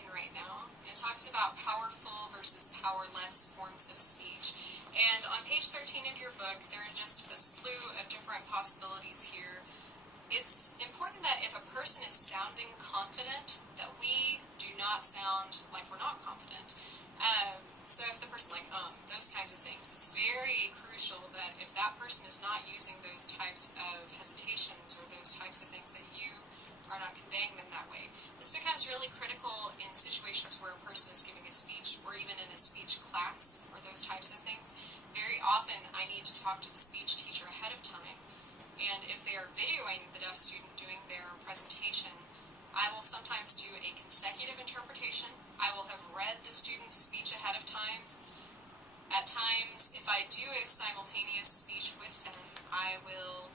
14 right now. It talks about powerful versus powerless forms of speech. And on page 13 of your book, there are just a slew of different possibilities here. It's important that if a person is sounding confident, that we do not sound like we're not confident. So if the person those kinds of things, it's very crucial that if that person is not using those types of hesitations or those types of things, that you are not conveying them that way. This becomes really critical in situations where a person is giving a speech or even in a speech class or those types of things. Very often I need to talk to the speech teacher ahead of time, and if they are videoing the deaf student doing their presentation, I will sometimes do a consecutive interpretation. I will have read the student's speech ahead of time. At times, if I do a simultaneous speech with them, I will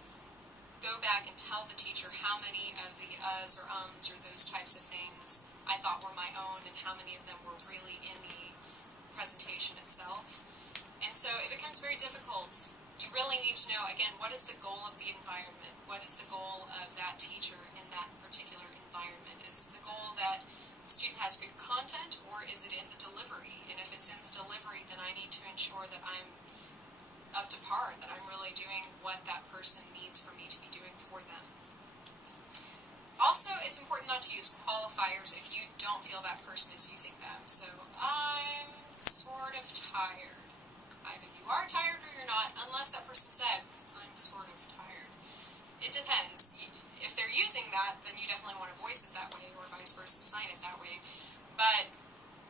go back and tell the teacher how many of the uhs or ums or those types of things I thought were my own and how many of them were really in the presentation itself. And so it becomes very difficult. You really need to know, again, what is the goal of the environment? What is the goal of that teacher in that particular environment? Is the goal that the student has good content, or is it in the delivery? And if it's in the delivery, then I need to ensure that I'm up to par, that I'm really doing what that person needs for me to be doing for them. Also, it's important not to use qualifiers if you don't feel that person is using them. So, I'm sort of tired. Either you are tired or you're not, unless that person said, I'm sort of tired. It depends. If they're using that, then you definitely want to voice it that way, or vice versa, sign it that way. But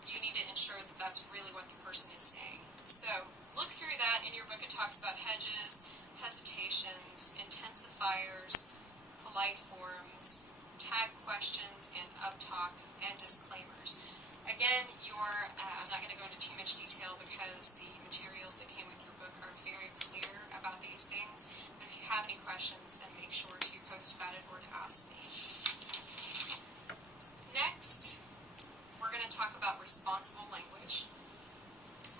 you need to ensure that that's really what the person is saying. So, look through that. In your book it talks about hedges, hesitations, intensifiers, polite forms, tag questions, and uptalk, and disclaimers. Again, I'm not going to go into too much detail because the materials that came with your book are very clear about these things. But if you have any questions, then make sure to post about it or to ask me. Next, we're going to talk about responsible language.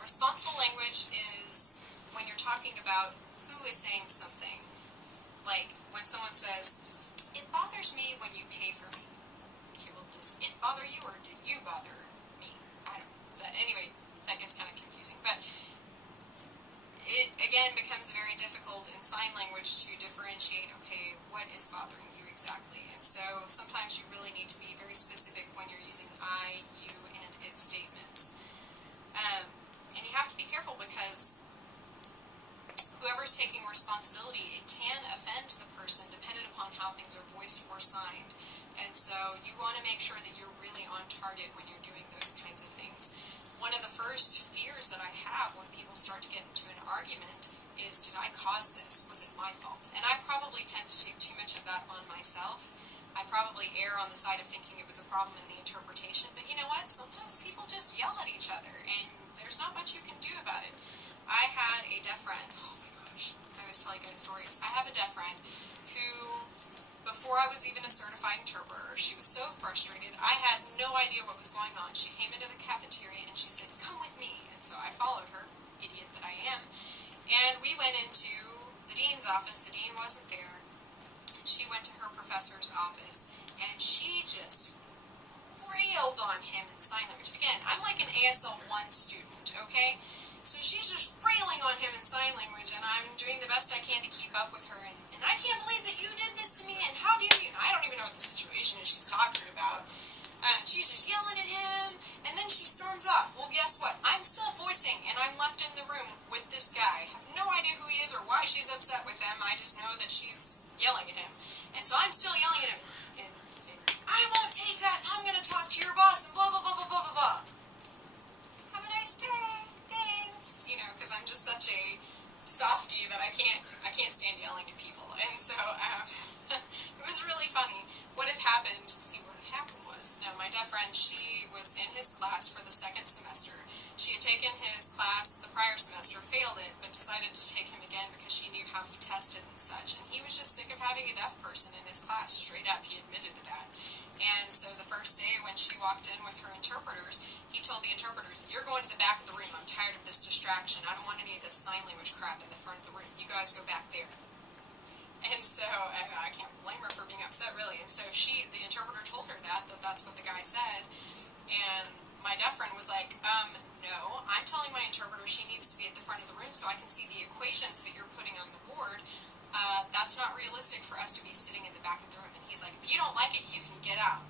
Responsible language is when you're talking about who is saying something. Like when someone says, it bothers me when you pay for me. Okay, well, does it bother you or do you bother me? I don't know. Anyway, that gets kind of confusing. But it, again, becomes very difficult in sign language to differentiate, okay, what is bothering you exactly? And so sometimes you really need to be very specific when you're using I, you, and it statements. And you have to be careful because whoever's taking responsibility, it can offend the person depending upon how things are voiced or signed. And so you want to make sure that you're really on target when you're doing those kinds of things. One of the first fears that I have when people start to get into an argument is, did I cause this? Was it my fault? And I probably tend to take too much of that on myself. I probably err on the side of thinking it was a problem in the interpretation, but you know what? Sometimes people just yell at each other, and there's not much you can do about it. I had a deaf friend, oh my gosh, I always tell you guys stories. I have a deaf friend who, before I was even a certified interpreter, she was so frustrated. I had no idea what was going on. She came into the cafeteria and she said, come with me. And so I followed her, idiot that I am. And we went into the dean's office. The dean wasn't there. And she went to her professor's office. And she just railed on him in sign language. Again, I'm like an ASL 1 student, okay? So she's just railing on him in sign language, and I'm doing the best I can to keep up with her, and I can't believe that you did this to me, and how dare you? And I don't even know what the situation is she's talking about. She's just yelling at him, and then she storms off. Well, guess what? I'm still voicing, and I'm left in the room with this guy. I have no idea who he is or why she's upset with him. I just know that she's yelling at him. And so I'm still yelling at him, and I won't take that, and I'm going to talk to your boss, and blah, blah, blah, blah, blah, blah, blah. Have a nice day. Thanks. You know, because I'm just such a softie that I can't stand yelling at people. And so it was really funny. What had happened, my deaf friend, she was in his class for the second semester. She had taken his class the prior semester, failed it, but decided to take him again because she knew how he tested and such. And he was just sick of having a deaf person in his class. Straight up, he admitted to that. And so the first day when she walked in with her interpreters, he told the interpreters, you're going to the back of the room. I'm tired of this distraction. I don't want any of this sign language crap in the front of the room. You guys go back there. And so, I can't blame her for being upset, really. And so the interpreter told her that's what the guy said. And my deaf friend was like, no, I'm telling my interpreter she needs to be at the front of the room so I can see the equations that you're putting on the board. That's not realistic for us to be sitting in the back of the room. And he's like, if you don't like it, you can get out.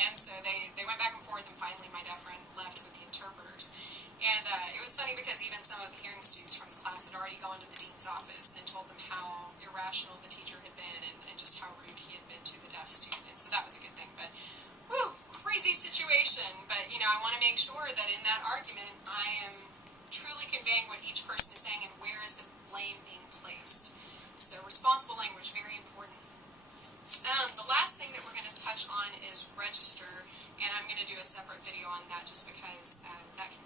And so they went back and forth, and finally my deaf friend left with the interpreters. And it was funny because even some of the hearing students from the class had already gone to the dean's office and told them how irrational the teacher had been and just how rude he had been to the deaf student. And so that was a good thing. But, whew, crazy situation. But, I want to make sure that in that argument I am truly conveying what each person is saying and where is the blame being placed. So responsible language, very important. The last thing that we're going to touch on is register, and I'm going to do a separate video on that just because that can